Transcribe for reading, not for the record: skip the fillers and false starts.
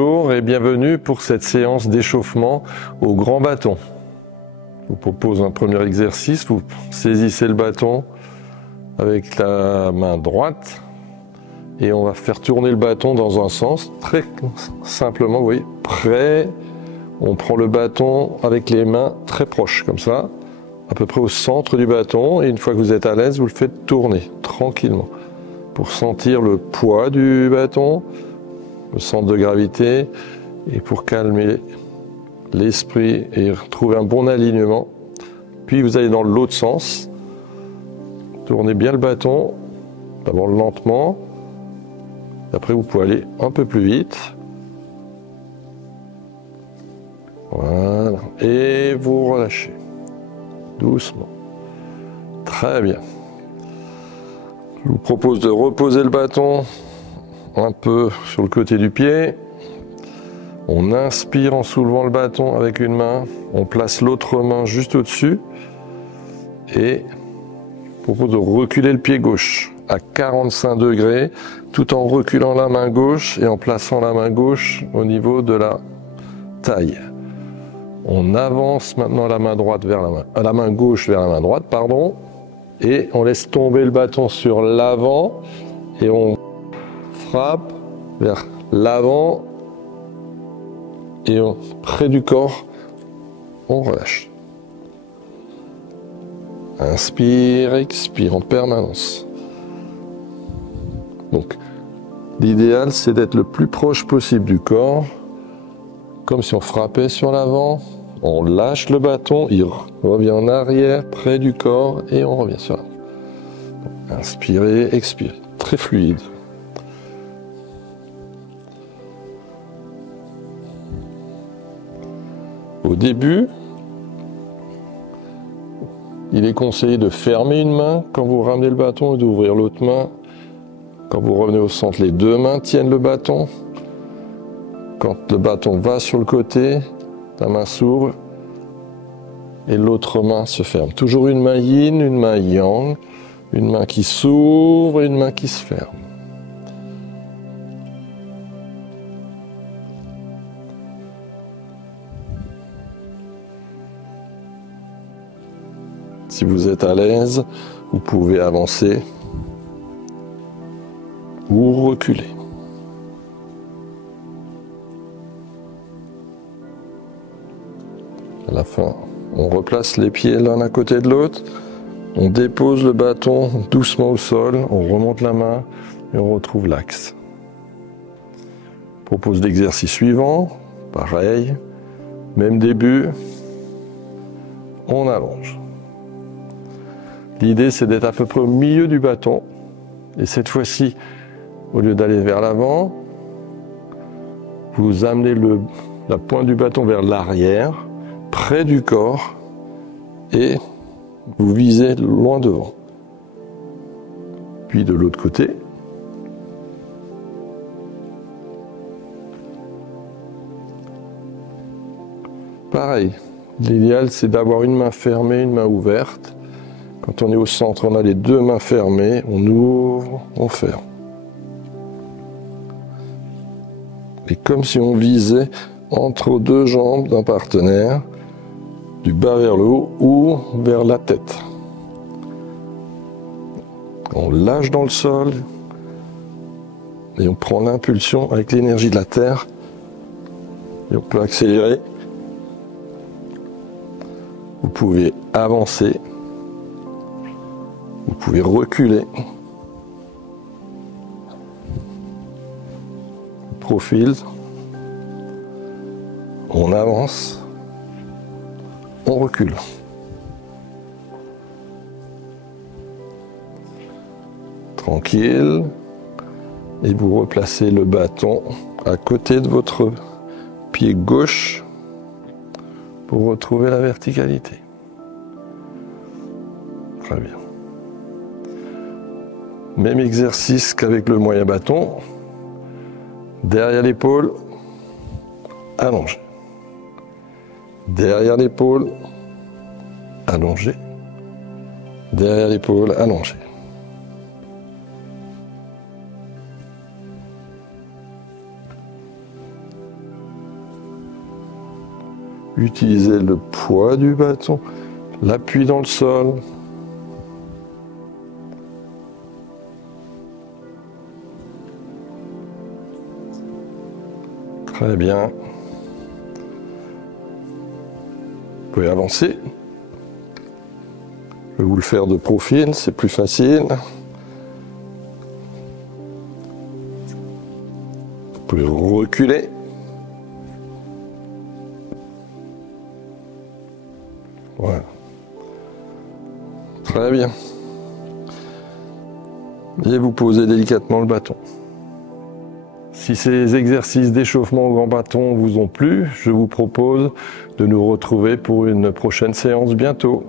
Bonjour et bienvenue pour cette séance d'échauffement au grand bâton. Je vous propose un premier exercice. Vous saisissez le bâton avec la main droite et on va faire tourner le bâton dans un sens très simplement. Vous voyez, près. On prend le bâton avec les mains très proches comme ça, à peu près au centre du bâton, et une fois que vous êtes à l'aise, vous le faites tourner tranquillement pour sentir le poids du bâton, le centre de gravité, et pour calmer l'esprit et trouver un bon alignement. Puis vous allez dans l'autre sens, tournez bien le bâton, d'abord lentement, après vous pouvez aller un peu plus vite. Voilà, et vous relâchez doucement. Très bien. Je vous propose de reposer le bâton un peu sur le côté du pied. On inspire en soulevant le bâton avec une main. On place l'autre main juste au-dessus. Et je vous propose de reculer le pied gauche à 45 degrés, tout en reculant la main gauche et en plaçant la main gauche au niveau de la taille. On avance maintenant la main droite vers la main gauche vers la main droite, pardon, et on laisse tomber le bâton sur l'avant et on frappe vers l'avant et près du corps, on relâche. Inspire, expire en permanence. Donc, l'idéal, c'est d'être le plus proche possible du corps, comme si on frappait sur l'avant. On lâche le bâton, il revient en arrière, près du corps, et on revient sur l'avant. Inspirez, expirez, très fluide. Au début, il est conseillé de fermer une main quand vous ramenez le bâton et d'ouvrir l'autre main. Quand vous revenez au centre, les deux mains tiennent le bâton. Quand le bâton va sur le côté, la main s'ouvre et l'autre main se ferme. Toujours une main yin, une main yang, une main qui s'ouvre et une main qui se ferme. Si vous êtes à l'aise, vous pouvez avancer ou reculer. À la fin, on replace les pieds l'un à côté de l'autre, on dépose le bâton doucement au sol, on remonte la main et on retrouve l'axe. Je propose l'exercice suivant, pareil, même début, on allonge. L'idée, c'est d'être à peu près au milieu du bâton. Et cette fois-ci, au lieu d'aller vers l'avant, vous amenez la pointe du bâton vers l'arrière, près du corps, et vous visez loin devant. Puis de l'autre côté. Pareil, l'idéal, c'est d'avoir une main fermée, une main ouverte. Quand on est au centre, on a les deux mains fermées, on ouvre, on ferme. Et comme si on visait entre deux jambes d'un partenaire, du bas vers le haut ou vers la tête. On lâche dans le sol et on prend l'impulsion avec l'énergie de la terre et on peut accélérer. Vous pouvez avancer. Vous pouvez reculer. Profil. On avance. On recule. Tranquille. Et vous replacez le bâton à côté de votre pied gauche pour retrouver la verticalité. Très bien. Même exercice qu'avec le moyen bâton. Derrière l'épaule, allongé. Derrière l'épaule, allongé. Derrière l'épaule, allongé. Utilisez le poids du bâton, l'appui dans le sol. Très bien. Vous pouvez avancer. Je vais vous le faire de profil, c'est plus facile. Vous pouvez reculer. Voilà. Très bien. Et vous posez délicatement le bâton. Si ces exercices d'échauffement au grand bâton vous ont plu, je vous propose de nous retrouver pour une prochaine séance bientôt.